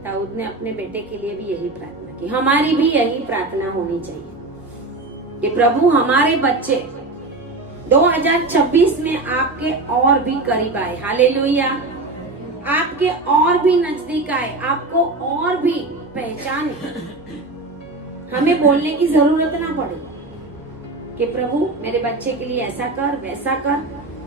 दाऊद ने अपने बेटे के लिए भी यही प्रार्थना की। हमारी भी यही प्रार्थना होनी चाहिए। कि प्रभु हमारे बच्चे 2026 में आपके और भी करीब आए, हालेलुया, आपके और भी नजदीक आए, आपको और भी पहचाने, हमें बोलने की जरूरत ना पड़े कि प्रभु मेरे बच्चे के लिए ऐसा कर वैसा कर।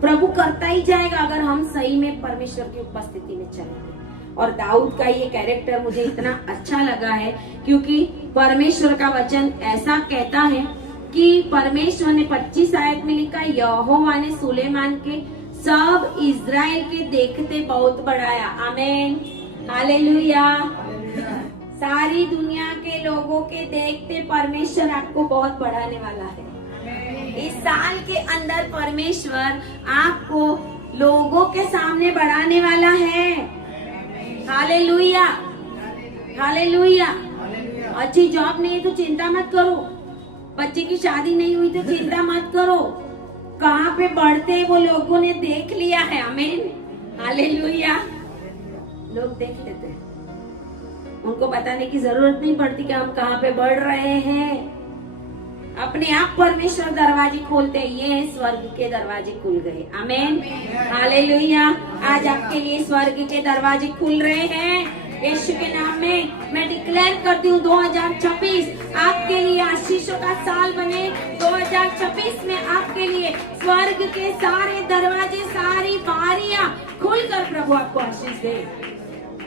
प्रभु करता ही जाएगा अगर हम सही में परमेश्वर की उपस्थिति में चलेंगे। और दाऊद का ये कैरेक्टर मुझे इतना अच्छा लगा है क्योंकि परमेश्वर का वचन ऐसा कहता है कि परमेश्वर ने 25 आयत में लिखा, यहोवा ने सुलेमान के सब इज़राइल के देखते बहुत बढ़ाया। आमीन, हालेलुया। सारी दुनिया के लोगों के देखते परमेश्वर आपको बहुत बढ़ाने वाला है। इस साल के अंदर परमेश्वर आपको लोगों के सामने बढ़ाने वाला है। Hallelujah, hallelujah. अच्छी जॉब नहीं है तो चिंता मत करो, बच्चे की शादी नहीं हुई तो चिंता मत करो, कहाँ पे बढ़ते वो लोगों ने देख लिया है। आमीन, हालेलुया। लोग देख लेते हैं, उनको बताने की जरूरत नहीं पड़ती कि हम कहाँ पे बढ़ रहे हैं। अपने आप परमेश्वर दरवाजे खोलते हैं। ये स्वर्ग के दरवाजे खुल गए। आमीन, हालेलुया। आज आपके लिए स्वर्ग के दरवाजे खुल रहे हैं यीशु के नाम में। मैं डिक्लेयर करती हूँ 2026 आपके लिए आशीषों का साल बने। 2026 में आपके लिए स्वर्ग के सारे दरवाजे, सारी बारियां खुलकर प्रभु आपको आशीष दे,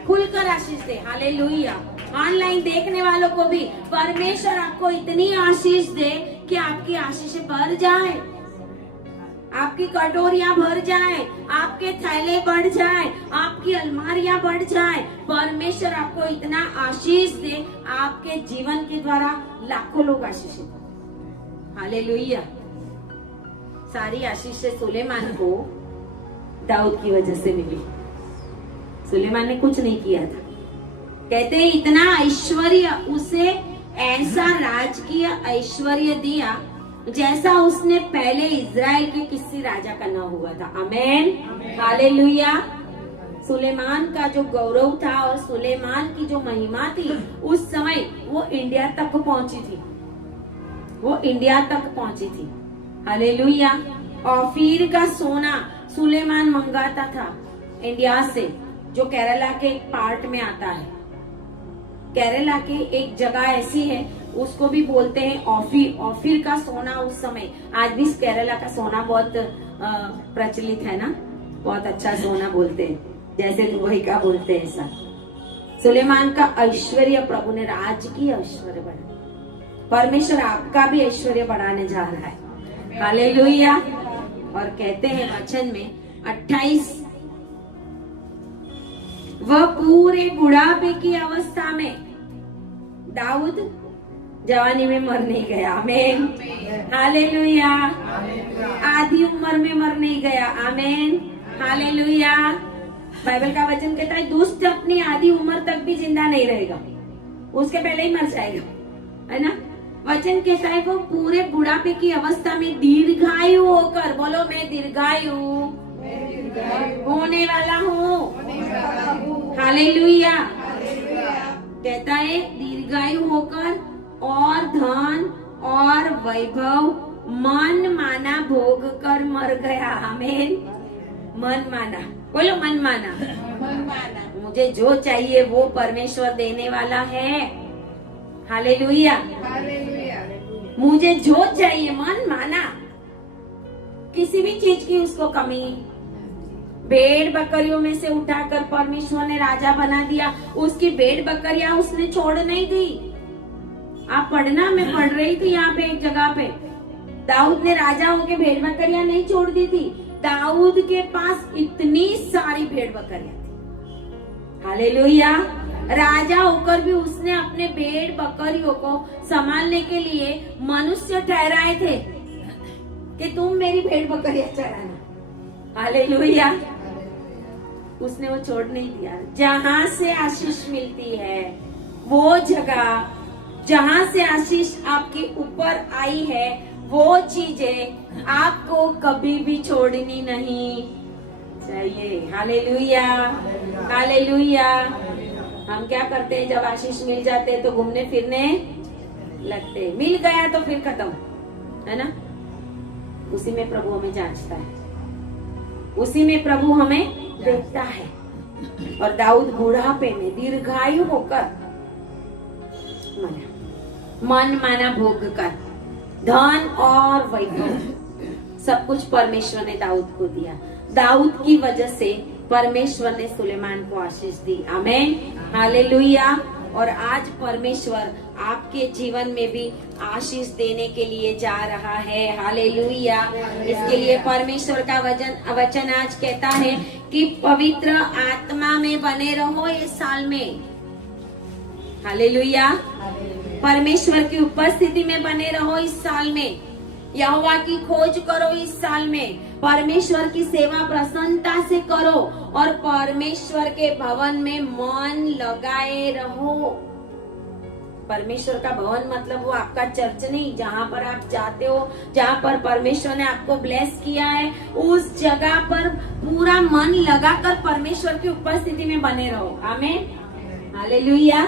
खुलकर आशीष दे। हालेलुया। ऑनलाइन देखने वालों को भी परमेश्वर आपको इतनी आशीष दे कि आपकी आशीषें भर जाए, आपकी कटोरियां भर जाए, आपके थैले बढ़ जाए, आपकी अलमारियां बढ़ जाए। परमेश्वर आपको इतना आशीष दे, आपके जीवन के द्वारा लाखों लोग आशीषित हो। हालेलुया। सारी आशीषें सुलेमान को दाऊद की वजह से मिली। सुलेमान ने कुछ नहीं किया था। कहते हैं इतना ऐश्वर्य उसे, ऐसा राजकीय ऐश्वर्य दिया जैसा उसने पहले इज़राइल के किसी राजा का न हुआ था। आमीन, हालेलुया। सुलेमान का जो गौरव था और सुलेमान की जो महिमा थी उस समय वो इंडिया तक पहुंची थी, वो इंडिया तक पहुंची थी। हालेलुया। ऑफीर का सोना सुलेमान मंगाता था इंडिया से, जो केरला के एक पार्ट में आता है। केरला की एक जगह ऐसी है, उसको भी बोलते हैं ऑफीर। ऑफीर का सोना उस समय, आज भी केरला का सोना बहुत प्रचलित है ना, बहुत अच्छा सोना बोलते हैं, जैसे दुबई का बोलते हैं ऐसा। सुलेमान का ऐश्वर्य प्रभु ने राजकीय ऐश्वर्य बढ़ाया। परमेश्वर आपका भी ऐश्वर्य बढ़ाने जा रहा है। हालेलुया। और कहते हैं वचन में 28, वह पूरे बुढ़ापे की अवस्था में, दाऊद जवानी में मर नहीं गया। आमीन, हालेलुया। आधी उम्र में मर नहीं गया। आमीन, हालेलुया। बाइबल का वचन कहता है दुष्ट अपनी आधी उम्र तक भी जिंदा नहीं रहेगा, उसके पहले ही मर जाएगा, है ना। वचन कहता है वो पूरे बुढ़ापे की अवस्था में दीर्घायु होकर, बोलो मैं दीर्घायु होने वाला हूँ। हालेलुया। कहता है दीर्घायु होकर और धन और वैभव मन माना भोग कर मर गया। आमीन, मन माना, बोलो मन माना। मुझे जो चाहिए वो परमेश्वर देने वाला है। हालेलुया। मुझे जो चाहिए मन माना, किसी भी चीज की उसको कमी। भेड़ बकरियों में से उठाकर परमेश्वर ने राजा बना दिया, उसकी भेड़ बकरियां उसने छोड़ नहीं दी। आप पढ़ना, मैं पढ़ रही थी यहाँ पे एक जगह पे, दाऊद ने राजा होके भेड़ बकरियां नहीं छोड़ दी थी। दाऊद के पास इतनी सारी भेड़ बकरियां थी। हालेलुया। राजा होकर भी उसने अपने भेड़ बकरियों को संभालने के लिए मनुष्य ठहराए थे कि तुम मेरी भेड़ बकरियां चराना। हालेलुया। उसने वो छोड़ नहीं दिया। जहां से आशीष मिलती है, वो जगह जहां से आशीष आपके ऊपर आई है, वो चीजें आपको कभी भी छोड़नी नहीं चाहिए। Hallelujah, hallelujah. हम क्या करते हैं जब आशीष मिल जाते हैं तो घूमने फिरने लगते हैं। मिल गया तो फिर खत्म, है ना? उसी में प्रभु हमें जांचता है, उसी में प्रभु हमें देखता है। और दाऊद बुढ़ापे में दीर्घायु होकर मन माना भोग कर धन और वैभव सब कुछ परमेश्वर ने दाऊद को दिया। दाऊद की वजह से परमेश्वर ने सुलेमान को आशीष दी। आमीन, हालेलुया। और आज परमेश्वर आपके जीवन में भी आशीष देने के लिए जा रहा है। हालेलुया। इसके लिए परमेश्वर का वचन आज कहता है कि पवित्र आत्मा में बने रहो इस साल में। हालेलुया। परमेश्वर की उपस्थिति में बने रहो इस साल में। यहोवा की खोज करो इस साल में। परमेश्वर की सेवा प्रसन्नता से करो और परमेश्वर के भवन में मन लगाए रहो। परमेश्वर का भवन मतलब वो आपका चर्च नहीं, जहाँ पर आप जाते हो, जहाँ पर परमेश्वर ने आपको ब्लेस किया है, उस जगह पर पूरा मन लगाकर परमेश्वर की उपस्थिति में बने रहो। आमीन, हालेलुया।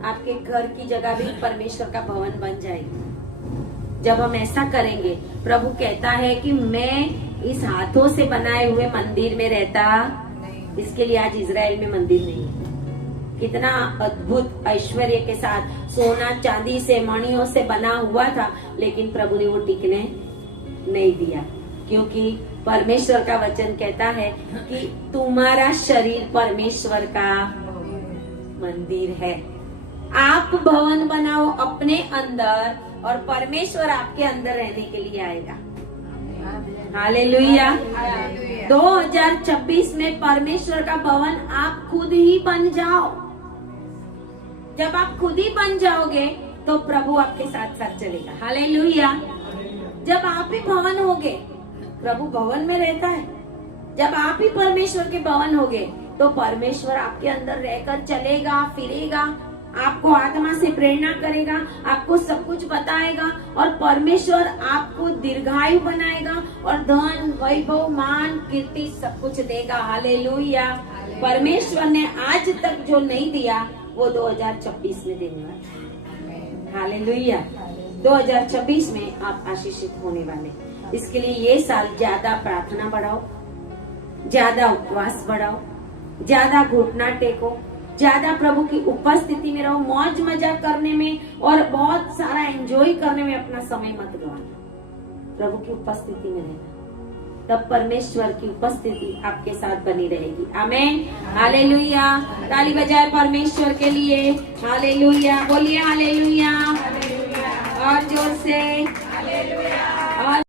आपके घर की जगह भी परमेश्वर का भवन बन जाएगी जब हम ऐसा करेंगे। प्रभु कहता है कि मैं इस हाथों से बनाए हुए मंदिर में रहता। इसके लिए आज इजराइल में मंदिर नहीं है। कितना अद्भुत ऐश्वर्य के साथ सोना चांदी से मणियों से बना हुआ था, लेकिन प्रभु ने वो टिकने नहीं दिया, क्योंकि परमेश्वर का वचन कहता है कि तुम्हारा शरीर परमेश्वर का मंदिर है। आप भवन बनाओ अपने अंदर और परमेश्वर आपके अंदर रहने के लिए आएगा। हालेलुया। 2026 में परमेश्वर का भवन आप खुद ही बन जाओ। जब आप खुद ही बन जाओगे तो प्रभु आपके साथ साथ चलेगा। हालेलुया। जब आप ही भवन होगे, प्रभु भवन में रहता है, जब आप ही परमेश्वर के भवन होगे तो परमेश्वर आपके अंदर रहकर चलेगा फिरेगा, आपको आत्मा से प्रेरणा करेगा, आपको सब कुछ बताएगा और परमेश्वर आपको दीर्घायु बनाएगा और धन वैभव मान कीर्ति सब कुछ देगा। हालेलुया। परमेश्वर ने आज तक जो नहीं दिया वो 2026 में देगा। हालेलुया। 2026 में आप आशीषित होने वाले। इसके लिए ये साल ज्यादा प्रार्थना बढ़ाओ, ज्यादा उपवास बढ़ाओ, ज्यादा घुटना टेको, ज्यादा प्रभु की उपस्थिति में रहो, मौज मजा करने में और बहुत सारा एंजॉय करने में अपना समय मत गवाना। प्रभु की उपस्थिति में रहना, तब परमेश्वर की उपस्थिति आपके साथ बनी रहेगी। आमीन, हालेलुया। ताली बजाए परमेश्वर के लिए। हालेलुया, बोलिए हालेलुया और जोर से।